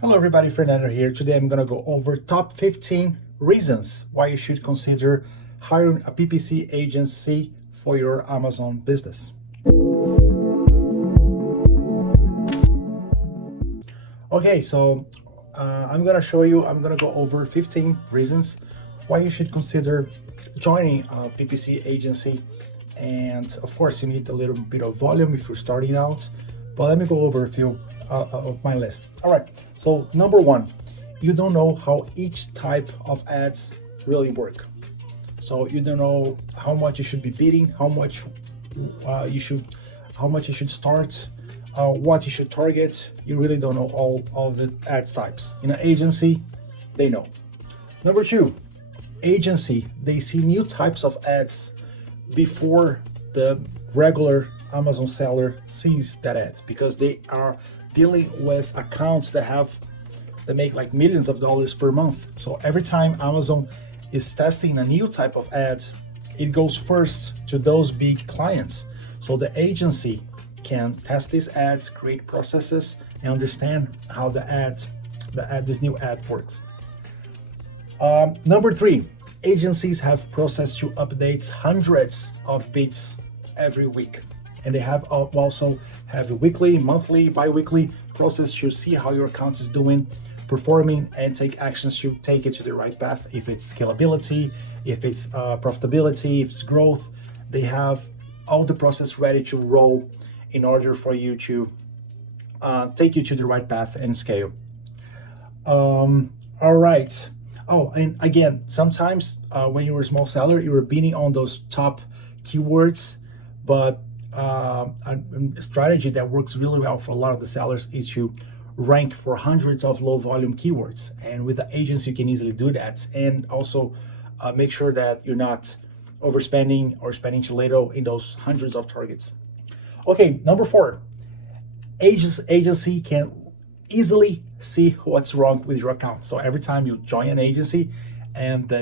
Hello everybody, Fernando here. Today I'm going to go over top 15 reasons why you should consider hiring a PPC agency for your Amazon business. Okay, so I'm going to go over 15 reasons why you should consider joining a PPC agency. And of course, you need a little bit of volume if you're starting out. But let me go over a few of my list. All right, so number one, you don't know how each type of ads really work. So you don't know how much you should be bidding, how much you should start, what you should target. You really don't know all the ads types. In an agency, they know. Number two, agency, they see new types of ads before the regular Amazon seller sees that ad, because they are dealing with accounts that make like millions of dollars per month. So every time Amazon is testing a new type of ad, it goes first to those big clients. So the agency can test these ads, create processes, and understand how this new ad works. Number three, agencies have process to update hundreds of bids every week. And they also have a weekly, monthly, bi-weekly process to see how your account is doing, performing, and take actions to take it to the right path. If it's scalability, if it's profitability, if it's growth, they have all the process ready to roll in order for you to take you to the right path and scale. All right. Oh, and again, sometimes when you're a small seller, you're bidding on those top keywords, but a strategy that works really well for a lot of the sellers is to rank for hundreds of low volume keywords. And with the agency, you can easily do that. And also make sure that you're not overspending or spending too little in those hundreds of targets. Okay, number four, agency can easily see what's wrong with your account. So every time you join an agency and the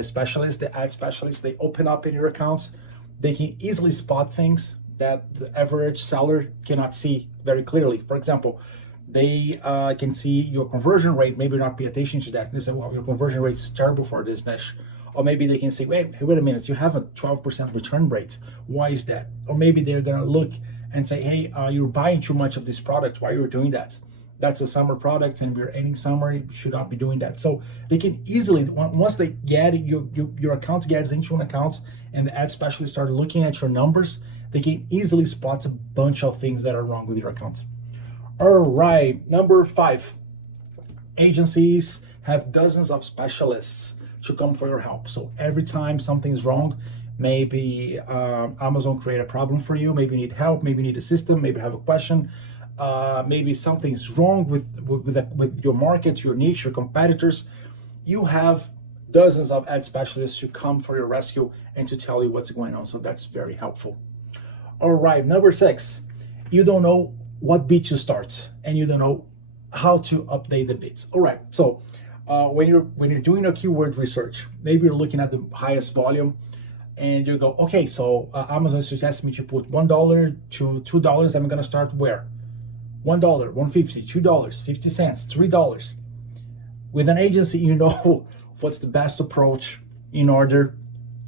ad specialists, they open up in your accounts, they can easily spot things that the average seller cannot see very clearly. For example, they can see your conversion rate, maybe not pay attention to that. They say, well, your conversion rate is terrible for this niche. Or maybe they can say, wait a minute, you have a 12% return rate. Why is that? Or maybe they're gonna look and say, hey, you're buying too much of this product. Why are you doing that? That's a summer product and we're ending summer, you should not be doing that. So they can easily, once they get it, your account gets into an account and the ad specialists start looking at your numbers, they can easily spot a bunch of things that are wrong with your account. All right, number five, agencies have dozens of specialists to come for your help. So every time something's wrong, maybe Amazon create a problem for you, maybe you need help, maybe you need a system, maybe you have a question, maybe something's wrong with your market, your niche, your competitors. You have dozens of ad specialists to come for your rescue and to tell you what's going on. So that's very helpful. All right, number six, you don't know what bid to start and you don't know how to update the bids. All right, so when you're doing a keyword research, maybe you're looking at the highest volume and you go, okay, so Amazon suggests me to put $1 to $2. I'm gonna start where? $1, $1.50, $2, 50 cents, $3. With an agency, you know what's the best approach in order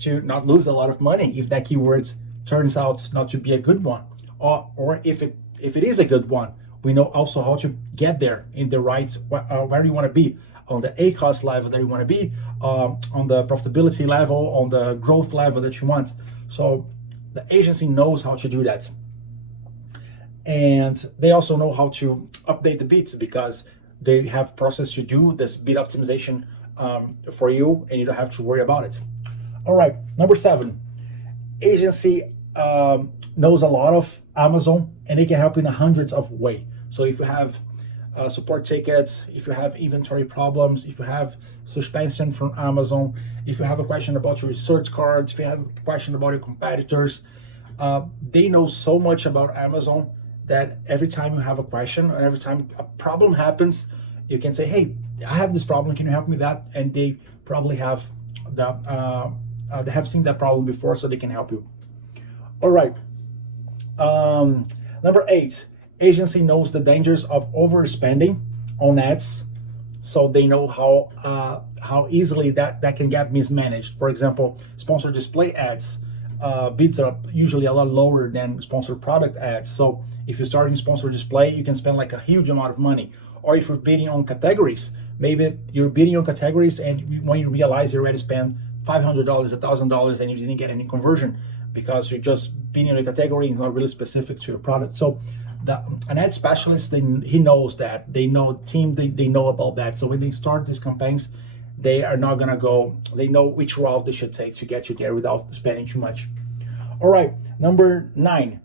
to not lose a lot of money if that keyword turns out not to be a good one, or if it is a good one, we know also how to get there in the right where you want to be on the ACoS level that you want to be, on the profitability level, on the growth level that you want. So the agency knows how to do that. And they also know how to update the bids because they have process to do this bid optimization for you, and you don't have to worry about it. All right, number seven, agency knows a lot of Amazon and they can help in hundreds of ways. So if you have support tickets, if you have inventory problems, if you have suspension from Amazon, if you have a question about your search cards, if you have a question about your competitors, they know so much about Amazon that every time you have a question or every time a problem happens, you can say, hey, I have this problem, can you help me with that? And they probably have they have seen that problem before, so they can help you. All right. Number eight, agency knows the dangers of overspending on ads so they know how easily that can get mismanaged. For example, sponsored display ads, bids are usually a lot lower than sponsored product ads. So if you start in sponsored display, you can spend like a huge amount of money. Or if you're bidding on categories, maybe you're bidding on categories, and when you realize you already spent $500, $1,000, and you didn't get any conversion because you're just bidding on a category and not really specific to your product. So an ad specialist, he knows that. They know team, they know about that. So when they start these campaigns, they are not gonna go, they know which route they should take to get you there without spending too much. All right, number 9,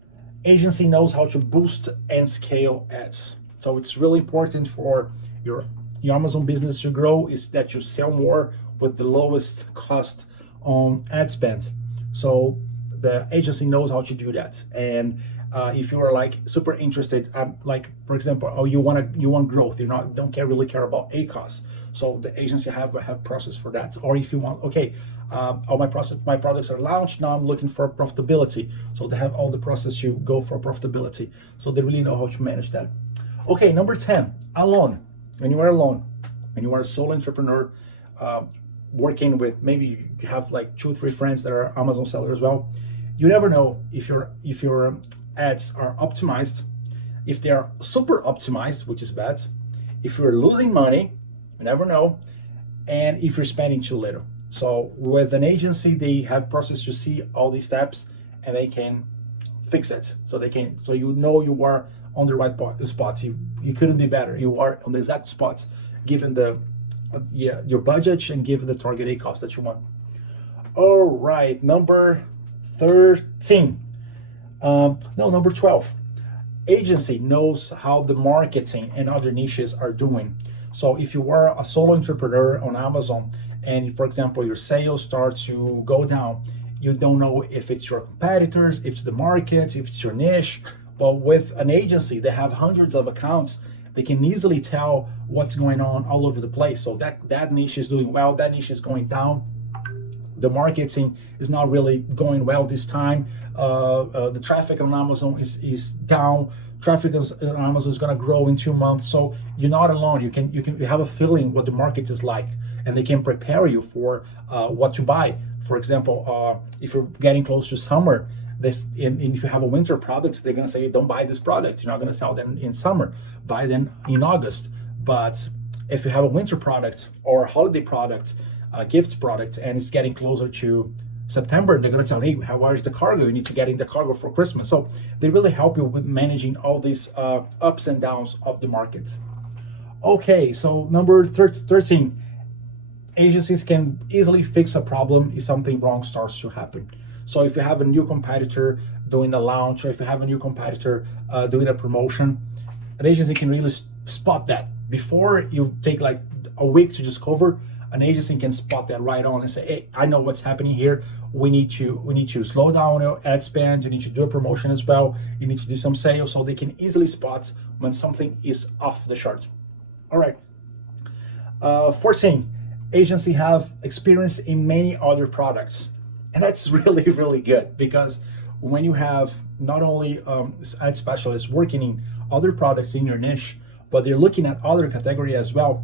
agency knows how to boost and scale ads. So it's really important for your Amazon business to grow is that you sell more with the lowest cost on ad spend. So the agency knows how to do that. And if you are like super interested, like for example, you want growth, don't really care about ACoS. So the agency have process for that. Or if you want, okay, all my products are launched, now I'm looking for profitability. So they have all the process to go for profitability. So they really know how to manage that. Okay, number 10, alone. When you are alone, and you are a solo entrepreneur, working with, maybe you have like 2-3 friends that are Amazon sellers as well. You never know if your ads are optimized, if they are super optimized, which is bad, if you're losing money, you never know, and if you're spending too little. So with an agency, they have process to see all these steps, and they can fix it. So you know you are on the right spots. You couldn't be better. You are on the exact spots, given the your budget and given the target ACoS that you want. All right, number 13. Number 12. Agency knows how the marketing and other niches are doing. So if you are a solo entrepreneur on Amazon, and for example, your sales start to go down, you don't know if it's your competitors, if it's the markets, if it's your niche. But with an agency, they have hundreds of accounts. They can easily tell what's going on all over the place. So that niche is doing well, that niche is going down. The marketing is not really going well this time. The traffic on Amazon is down. Traffic on Amazon is going to grow in 2 months. So you're not alone. You have a feeling what the market is like, and they can prepare you for what to buy. For example, if you're getting close to summer, and if you have a winter product, they're going to say, don't buy this product. You're not going to sell them in summer. Buy them in August. But if you have a winter product or a holiday product, a gift product, and it's getting closer to September, they're going to tell you, hey, where's the cargo? You need to get in the cargo for Christmas. So they really help you with managing all these ups and downs of the market. Okay, so number 13, agencies can easily fix a problem if something wrong starts to happen. So if you have a new competitor doing a launch, or if you have a new competitor doing a promotion, an agency can really spot that. Before you take like a week to discover, an agency can spot that right on and say, hey, I know what's happening here. We need to slow down your ad spend. You need to do a promotion as well. You need to do some sales. So they can easily spot when something is off the chart. All right. 14, agency have experience in many other products. And that's really, really good, because when you have not only ad specialists working in other products in your niche, but they're looking at other category as well,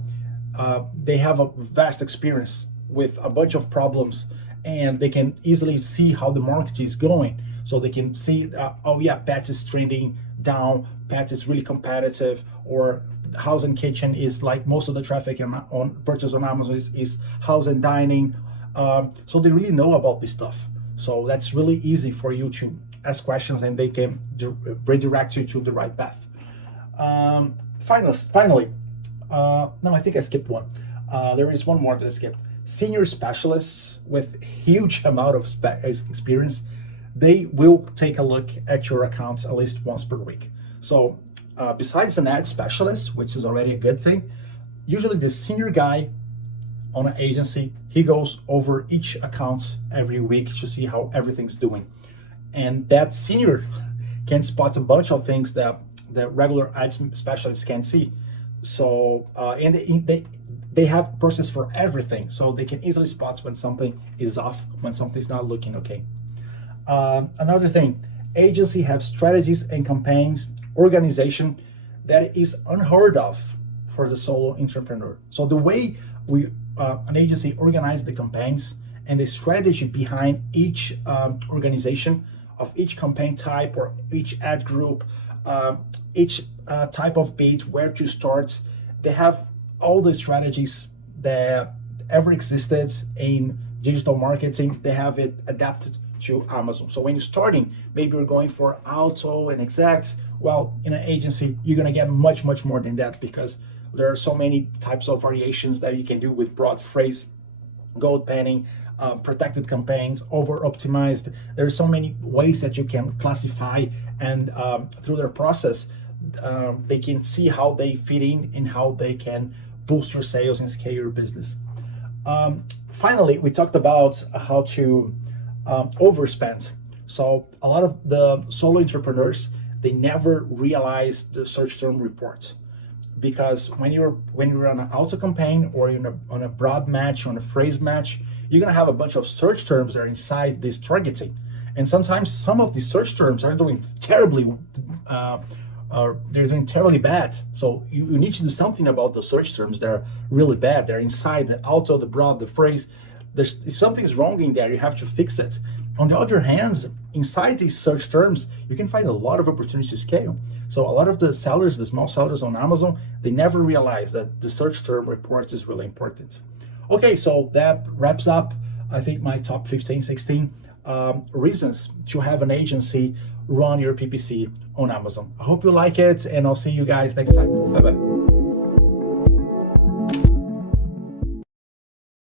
they have a vast experience with a bunch of problems, and they can easily see how the market is going. So they can see, oh yeah, pets is trending down, pets is really competitive, or house and kitchen is like most of the traffic on purchase on Amazon is house and dining. So they really know about this stuff. So that's really easy for you to ask questions, and they can redirect you to the right path. Finally, no, I think I skipped one. There is one more that I skipped. Senior specialists with huge amount of experience, they will take a look at your accounts at least once per week. So besides an ad specialist, which is already a good thing, usually the senior guy on an agency, he goes over each account every week to see how everything's doing. And that senior can spot a bunch of things that the regular ad specialists can't see. So, and they have process for everything. So they can easily spot when something is off, when something's not looking okay. Another thing, agency have strategies and campaigns, organization that is unheard of for the solo entrepreneur. So the way we an agency organize the campaigns and the strategy behind each organization of each campaign type or each ad group, each type of bid, where to start, they have all the strategies that ever existed in digital marketing. They have it adapted to Amazon. So when you're starting, maybe you're going for auto and exact. Well, in an agency, you're gonna get much more than that, because there are so many types of variations that you can do with broad phrase, gold panning, protected campaigns, over optimized. There's so many ways that you can classify, and through their process, they can see how they fit in and how they can boost your sales and scale your business. Finally, we talked about how to overspend. So a lot of the solo entrepreneurs, they never realize the search term report, because when you're on an auto campaign or on a broad match, on a phrase match, you're gonna have a bunch of search terms that are inside this targeting, and sometimes some of these search terms are doing terribly. They're doing terribly bad. So you need to do something about the search terms that are really bad. They're inside the auto, the broad, the phrase. If something's wrong in there, you have to fix it. On the other hand, inside these search terms, you can find a lot of opportunities to scale. So a lot of the sellers, the small sellers on Amazon, they never realize that the search term report is really important. Okay, so that wraps up, I think, my top 15, 16 reasons to have an agency run your PPC on Amazon. I hope you like it, and I'll see you guys next time. Bye-bye.